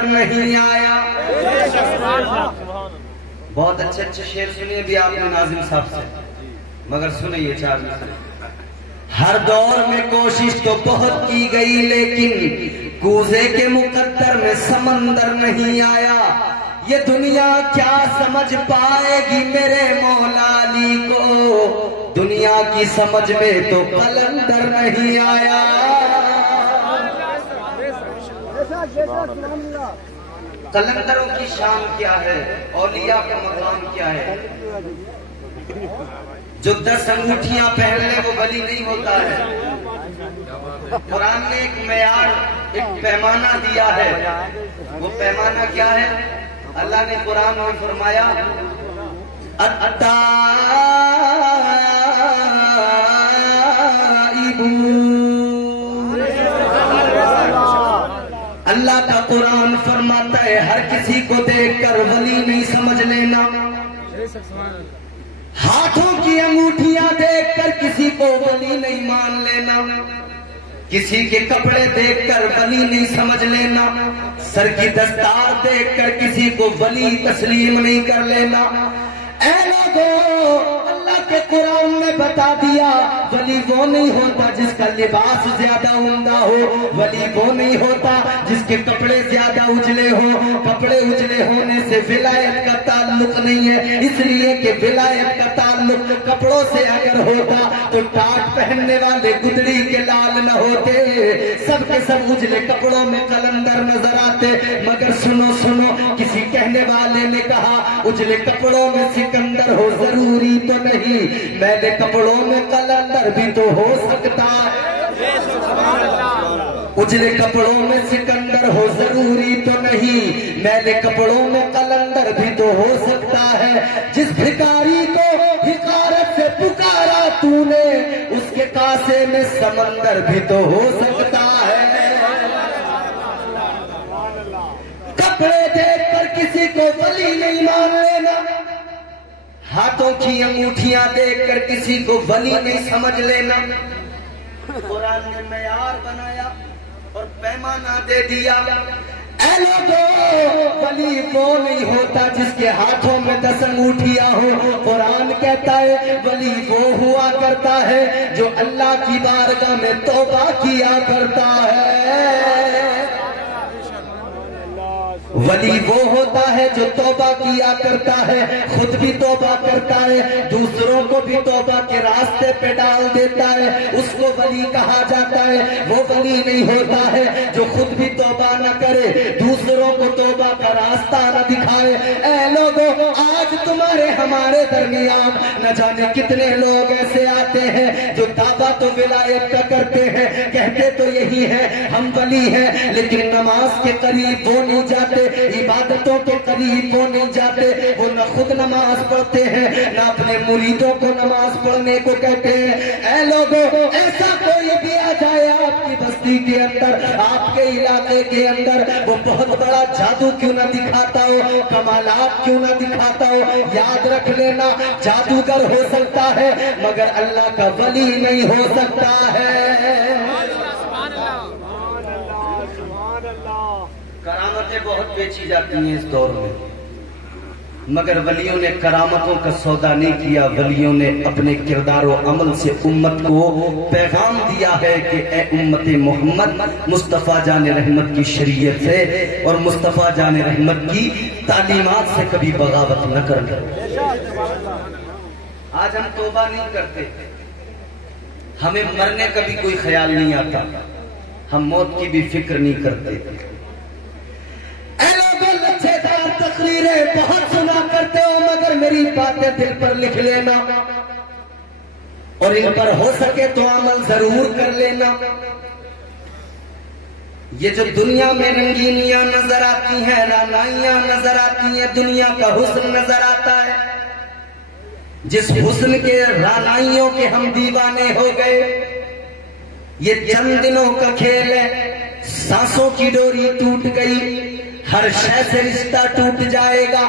سمندر نہیں آیا. بہت اچھے اچھے شعر سنیے بھی آپ نے ناظم صاحب سے، مگر سنیں یہ چار مثالیں. ہر دور میں کوشش تو بہت کی گئی لیکن کوزے کے مقدر میں سمندر نہیں آیا. یہ دنیا کیا سمجھ پائے گی میرے مولا علی کو، دنیا کی سمجھ میں تو قلندر نہیں آیا. قلندروں کی شان کیا ہے، اولیاء کا مقام کیا ہے. جو 10 انگوٹھیاں پہن لے وہ ولی نہیں ہوتا ہے. قرآن نے ایک معیار، ایک پیمانہ دیا ہے. وہ پیمانہ کیا ہے؟ اللہ نے قرآن میں فرمایا اللہ کا قرآن فرماتا ہے ہر کسی کو دیکھ کر ولی نہیں سمجھ لینا. ہاتھوں کی انگوٹھیاں دیکھ کر کسی کو ولی نہیں مان لینا. کسی کے کپڑے دیکھ کر ولی نہیں سمجھ لینا. سر کی دستار دیکھ کر کسی کو ولی تسلیم نہیں کر لینا. اے لوگوں، اللہ کے قرآن نے بتا دیا ولی وہ نہیں ہوتا جس کا لباس زیادہ عمدہ ہو. ولی وہ نہیں ہوتا جس کے کپڑے زیادہ اجلے ہوں. کپڑے اجلے ہونے سے ولایت کا تعلق نہیں ہے، اس لیے کہ ولایت کا تعلق کپڑوں سے اگر ہوتا تو ٹاٹ پہننے والے گدڑی کے لال نہ ہوتے. سب کے سب اجلے کپڑوں میں قلندر نظر آتے. مگر سنو سنو، کسی کہنے والے نے کہا اجلے کپڑوں میں سکندر ہو ضروری تو نہیں، میلے کپڑوں میں قلندر بھی تو ہو سکتا ہے. اجلے کپڑوں میں سکندر ہو ضروری تو نہیں، میلے کپڑوں میں قلندر بھی تو ہو سکتا ہے. جس بھکاری کو حقارت سے پکارا تو نے، اس کے کاسے میں سمندر بھی تو ہو سکتا ہے. کپڑے دیکھ کر کسی کو ولی نہیں مان لینا. ہاتھوں کی انگوٹھیاں دیکھ کر کسی کو ولی نہیں سمجھ لینا. قرآن نے معیار بنایا اور پیمانہ دے دیا. اے لوگوں، ولی وہ نہیں ہوتا جس کے ہاتھوں میں 10 انگوٹھیاں ہوں. قرآن کہتا ہے ولی وہ ہوا کرتا ہے جو اللہ کی بارگاہ میں توبہ کیا کرتا ہے. ولی وہ ہوتا ہے جو توبہ کیا کرتا ہے، خود بھی توبہ کرتا ہے، دوسروں کو بھی توبہ کے راستے پہ ڈال دیتا ہے. اس کو ولی کہا جاتا ہے. وہ ولی نہیں ہوتا ہے جو خود بھی توبہ نہ کرے، دوسروں کو توبہ کا راستہ نہ دکھائے. اے لوگوں، آج تمہارے ہمارے درمیان نہ جانے کتنے لوگ ایسے آتے ہیں جو دعویٰ تو ولایت کا کرتے ہیں، کہتے تو یہی ہے ہم ولی ہیں، لیکن نماز کے قریب وہ نہیں جاتے، عبادتوں کے قریب وہ نہیں جاتے. وہ نہ خود نماز پڑھتے ہیں نہ اپنے مریدوں کو نماز پڑھنے کو کہتے ہیں. اے لوگوں، ایسا کوئی بھی آ جائے آپ کی بستی کے اندر، آپ کے علاقے کے اندر، وہ بہت بڑا جادو کیوں نہ دکھاتا ہو، کمالات کیوں نہ دکھاتا ہو، یاد رکھ لینا جادوگر ہو سکتا ہے مگر اللہ کا ولی نہیں ہو سکتا ہے. کرامتیں بہت بیچی جاتی ہیں اس دور میں، مگر ولیوں نے کرامتوں کا سودا نہیں کیا. ولیوں نے اپنے کردار و عمل سے امت کو پیغام دیا ہے کہ اے امت محمد، مصطفیٰ جان رحمت کی شریعت سے اور مصطفیٰ جان رحمت کی تعلیمات سے کبھی بغاوت نہ کرنا. آج ہم توبہ نہیں کرتے، ہمیں مرنے کا بھی کوئی خیال نہیں آتا، ہم موت کی بھی فکر نہیں کرتے. لچھے دار تقریریں بہت سنا کرتے ہو مگر میری باتیں دل پر لکھ لینا اور ان پر ہو سکے تو عمل ضرور کر لینا. یہ جو دنیا میں رنگینیاں نظر آتی ہیں، رعنائیاں نظر آتی ہیں، دنیا کا حسن نظر آتا ہے، جس حسن کے رعنائیوں کے ہم دیوانے ہو گئے. یہ چند دنوں کا کھیل ہے، سانسوں کی ڈوری ٹوٹ گئی، ہر شے سے رشتہ ٹوٹ جائے گا،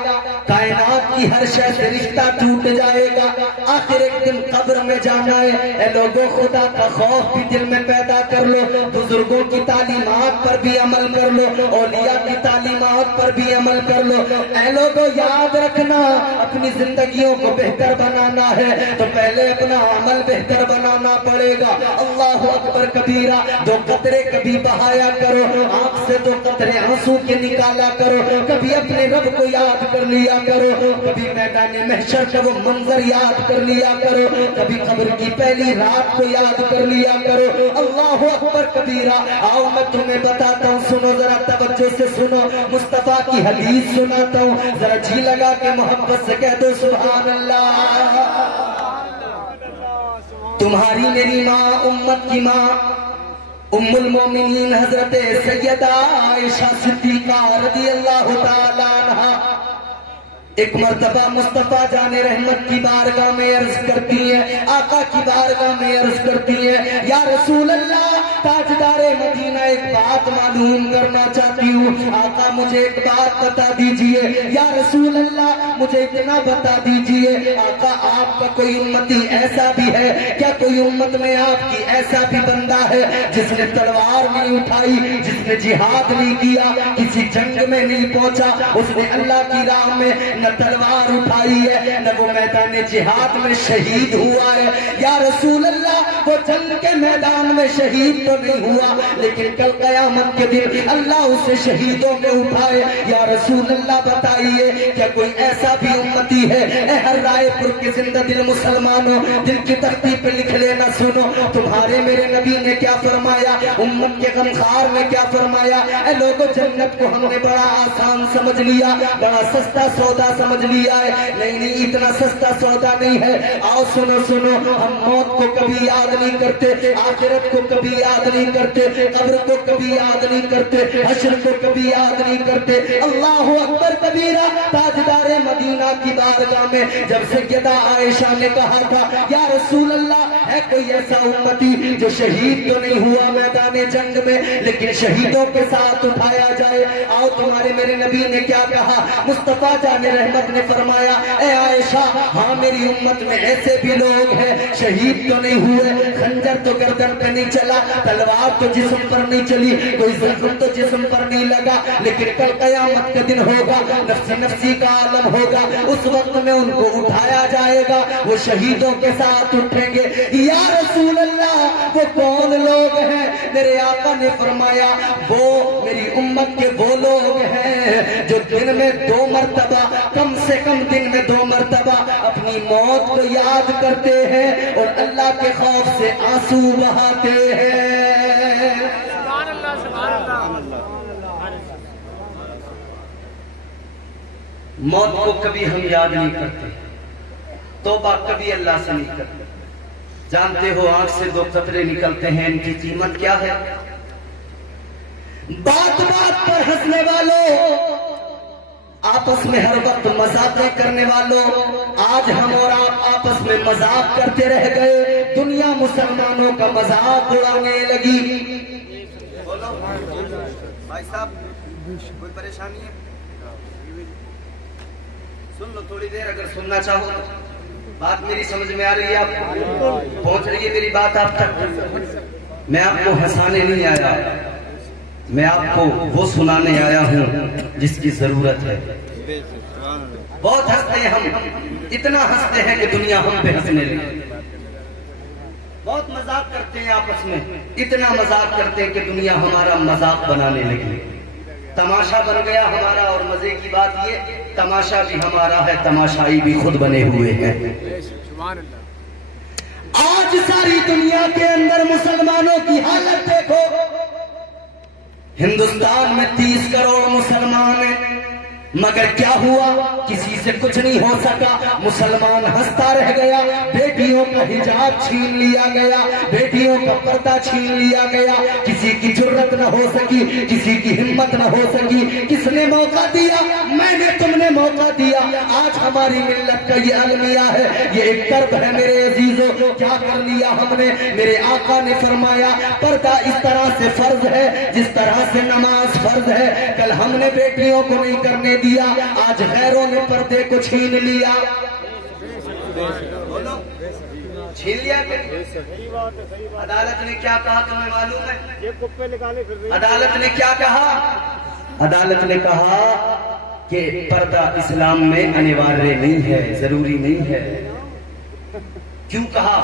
کائنات کی ہر شے سے رشتہ ٹوٹ جائے گا، آخر ایک دن قبر میں جانا ہے۔ اے لوگوں، خدا کا خوف بھی دل میں پیدا کر لو، بزرگوں کی تعلیمات پر بھی عمل کر لو، اولیاء کی تعلیمات پر بھی عمل کر لو۔ اے لوگوں، یاد رکھنا، اپنی زندگیوں کو بہتر بنانا ہے تو پہلے اپنا عمل بہتر بنانا پڑے گا۔ اللہ اکبر کبیرہ، دو قطرے کبھی بہایا کرو، آنکھ سے دو قطرے آنسو کے نکالا کرو، کبھی اپنے رب کو یاد کر لیا کرو، کبھی میدان محشر کا وہ منظر یاد کر لیا کرو، کبھی قبر کی پہلی رات کو یاد کر لیا کرو۔ اللہ اکبر کبیرہ۔ آؤ میں تمہیں بتاتا ہوں، سنو ذرا توجہ سے سنو، مصطفیٰ کی حدیث سناتا ہوں، ذرا جی لگا کے محبت سے کہہ دو سبحان اللہ۔ تمہاری میری ماں، امت کی ماں، ام المومنین حضرت سیدہ عائشہ صدیقہ رضی اللہ تعالی عنہا ایک مرتبہ مصطفیٰ جان رحمت کی بارگاہ میں عرض کرتی ہیں، آقا کی بارگاہ میں عرض کرتی ہیں، یا رسول اللہ، تاجدار مدینہ، ایک بات معلوم کرنا چاہتی ہوں، آقا مجھے ایک بات بتا دیجئے، یا رسول اللہ مجھے اتنا بتا دیجئے، آقا آپ کا کوئی امتی ایسا بھی ہے کیا، کوئی امت میں آپ کی ایسا بھی بندہ ہے جس نے تلوار نہیں اٹھائی، جس نے جہاد نہیں کیا، کسی جنگ میں نہیں پہنچا، اس نے اللہ کی راہ میں نہ تلوار اٹھائی ہے، نہ وہ میدان جہاد میں شہید ہوا ہے؟ یا رسول اللہ، وہ جنگ کے میدان میں شہید تو نہیں ہوا، لیکن کل قیامت کے دن اللہ اسے شہیدوں میں اٹھائے۔ یا رسول اللہ بتائیے، کیا کوئی ایسا بھی امتی ہے؟ اے ہر رائے پور کے زندہ دل مسلمانوں، دل کی تختی پہ لکھ لینا، سنو تمہارے میرے نبی نے کیا فرمایا، امت کے غمخوار نے کیا فرمایا۔ اے لوگوں، جنت کو ہم نے بڑا آسان سمجھ لیا، بڑا سستا سودا سمجھ لیا ہے، نہیں نہیں، اتنا سستا سودا نہیں ہے۔ آؤ سنو سنو، ہم موت کو کبھی یاد نہیں کرتے، آخرت کو کبھی یاد نہیں کرتے، قبر کو کبھی یاد نہیں کرتے، حشر کو کبھی یاد نہیں کرتے۔ اللہ اکبر کبیرہ۔ تاجدار مدینہ کی بارگاہ میں جب سیدہ عائشہ نے کہا تھا، یا رسول اللہ، ہے کوئی ایسا امتی جو شہید تو نہیں ہوا میدان جنگ میں لیکن شہیدوں کے ساتھ اٹھایا جائے؟ آؤ تمہارے میرے نبی نے کیا کہا، مصطفیٰ جان رحمت نے فرمایا، اے عائشہ، ہاں میری امت میں ایسے بھی لوگ ہیں شہید تو نہیں ہوئے، خنجر تو گردن پہ نہیں چلا، تلوار تو جسم پر نہیں چلی، کوئی زخم تو جسم پر نہیں لگا، لیکن کل قیامت کا دن ہوگا، نفسی نفسی کا عالم ہوگا، اس وقت میں ان کو اٹھایا جائے گا، وہ شہیدوں کے ساتھ اٹھیں گے۔ یا رسول اللہ، وہ کون لوگ ہیں؟ میرے آقا نے فرمایا، وہ میری امت کے وہ لوگ ہیں جو دن میں 2 مرتبہ، کم سے کم دن میں 2 مرتبہ اپنی موت کو یاد کرتے ہیں اور اللہ کے خوف سے آنسو بہاتے ہیں۔ سبحان اللہ، سبحان اللہ۔ موت کو کبھی ہم یاد نہیں کرتے، توبہ کبھی اللہ سے نہیں کرتے۔ جانتے ہو آنکھ سے 2 قطرے نکلتے ہیں، ان کی قیمت کیا ہے؟ بات بات پر ہنسنے والوں، آپس میں ہر وقت مذاقیں کرنے والوں، آج ہم اور آپ آپس میں مذاق کرتے رہ گئے، دنیا مسلمانوں کا مذاق اڑانے لگی۔ بھائی صاحب، کوئی پریشانی ہے؟ سن لو تھوڑی دیر، اگر سننا چاہو تو۔ بات میری سمجھ میں آ رہی ہے آپ کو؟ پہنچ رہی ہے میری بات آپ تک؟ میں آپ کو ہنسانے نہیں آیا، میں آپ کو وہ سنانے آیا ہوں جس کی ضرورت ہے۔ بہت ہنستے ہیں ہم، اتنا ہنستے ہیں کہ دنیا ہم پہ ہنسنے لگی۔ بہت مذاق کرتے ہیں آپس میں، اتنا مذاق کرتے ہیں کہ دنیا ہمارا مذاق بنانے لگی، تماشا بن گیا ہمارا۔ اور مزے کی بات یہ، تماشا بھی ہمارا ہے، تماشائی بھی خود بنے ہوئے ہیں۔ آج ساری دنیا کے اندر مسلمانوں کی حالت دیکھو، ہندوستان میں 30 کروڑ مسلمان ہیں، مگر کیا ہوا؟ کسی سے کچھ نہیں ہو سکا، مسلمان ہنستا رہ گیا، بیٹیوں کا حجاب چھین لیا گیا، بیٹیوں کا پردہ چھین لیا گیا، کسی کی جرت نہ ہو سکی، کسی کی ہمت نہ ہو سکی۔ کس نے موقع دیا؟ میں نے، تم نے موقع موقع دیا. آج ہماری ملت کا یہ المیہ ہے, یہ ایک کرب ہے میرے عزیزوں. کیا کر لیا ہم نے؟ میرے آقا نے فرمایا پردہ اس طرح سے فرض ہے جس طرح سے نماز فرض ہے. کل ہم نے بیٹیوں کو نہیں کرنے دیا, آج غیروں نے پردے کو چھین لیا. چھین لیا. عدالت نے کیا کہا تمہیں معلوم ہے؟ عدالت نے کیا کہا؟ عدالت نے کہا کہ پردہ اسلام میں انوارے نہیں ہے, ضروری نہیں ہے. کیوں کہا؟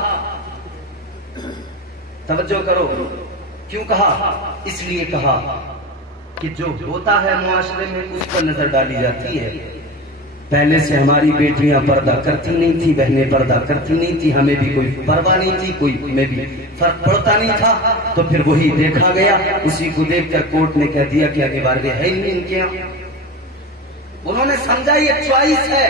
توجہ کرو. کیوں کہا؟ اس لیے کہا کہ جو ہوتا ہے معاشرے میں اس پر نظر ڈالی جاتی ہے. پہلے سے ہماری بیٹیاں پردہ کرتی نہیں تھی, بہنیں پردہ کرتی نہیں تھی, ہمیں بھی کوئی پرواہ نہیں تھی, کوئی میں بھی فرق پڑتا نہیں تھا. تو پھر وہی دیکھا گیا, اسی کو دیکھ کر کورٹ نے کہہ دیا کہ آگے بارے ہے ہی نہیں ان کے یہاں. انہوں نے سمجھا یہ چوائس ہے,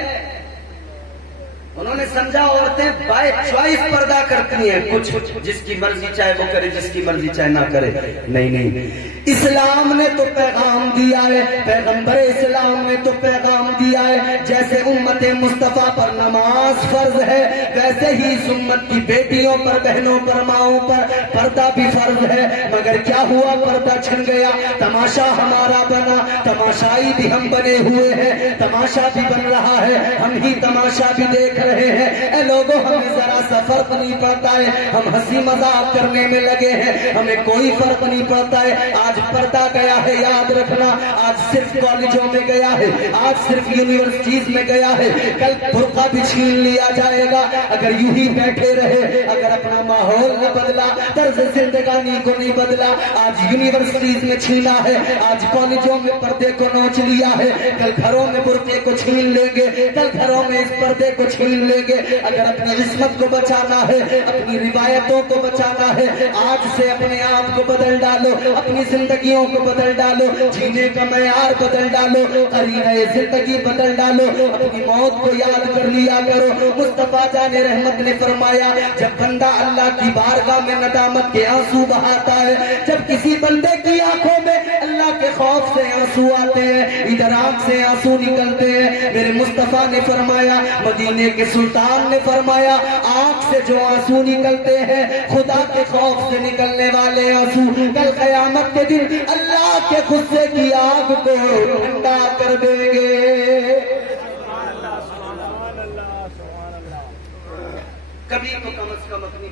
انہوں نے سمجھا عورتیں بائی چوائس پردہ کرتی ہیں, کچھ جس کی مرضی چاہے وہ کرے, جس کی مرضی چاہے نہ کرے. نہیں, اسلام نے تو پیغام دیا ہے, پیغمبر اسلام نے تو پیغام دیا ہے. جیسے امت مصطفیٰ پر نماز فرض ہے, ویسے ہی اس امت کی بیٹیوں پر, بہنوں پر, ماؤں پر پردہ بھی فرض ہے. مگر کیا ہوا؟ پردہ چھن گیا, تماشا ہمارا بنا, تماشائی بھی ہم بنے ہوئے ہیں, تماشا بھی بن رہا ہے, ہم ہی تماشا بھی دیکھ رہے ہیں. اے لوگوں, ہمیں ذرا سا فرق نہیں پڑتا ہے, ہم ہنسی مذاق کرنے میں لگے ہیں, ہمیں کوئی فرق نہیں پڑتا ہے. آج پردہ گیا ہے, یاد رکھنا, آج صرف کالجوں میں گیا ہے, آج صرف یونیورسٹیز میں گیا ہے, کل برقع بھی چھین لیا جائے گا. اگر یوں ہی بیٹھے رہے, اگر اپنا ماحول نہ بدلا, طرز زندگانی کو نہیں بدلا, آج یونیورسٹیز میں چھینا ہے, آج کالجوں میں پردے کو نوچ لیا ہے, کل گھروں میں برقعے کو چھین لیں گے, کل گھروں میں اس پردے کو چھین لیں گے. اگر اپنی عصمت کو بچانا ہے, اپنی روایتوں کو بچانا ہے, آج سے اپنے آپ کو بدل ڈالو, اپنی زندگیوں کو بدل ڈالو, جینے کا معیار بدل ڈالو, قرینہ زندگی بدل ڈالو, اپنی موت کو یاد کر لیا کرو. مصطفیٰ جان رحمت نے فرمایا جب بندہ اللہ کی بارگاہ میں ندامت کے آنسو بہاتا ہے, جب کسی بندے کی آنکھوں میں اللہ کے خوف سے آنسو آتے ہیں, ادھر آنکھ سے آنسو نکلتے ہیں, میرے مصطفیٰ نے فرمایا, مدینے کے سلطان نے فرمایا, آنکھ سے جو آنسو نکلتے ہیں خدا کے خوف سے نکلنے والے آنسو کل قیامت کے دن اللہ کے غصے کی آگ کو ٹھنڈا کر دیں گے. کبھی تو کم از کم اپنی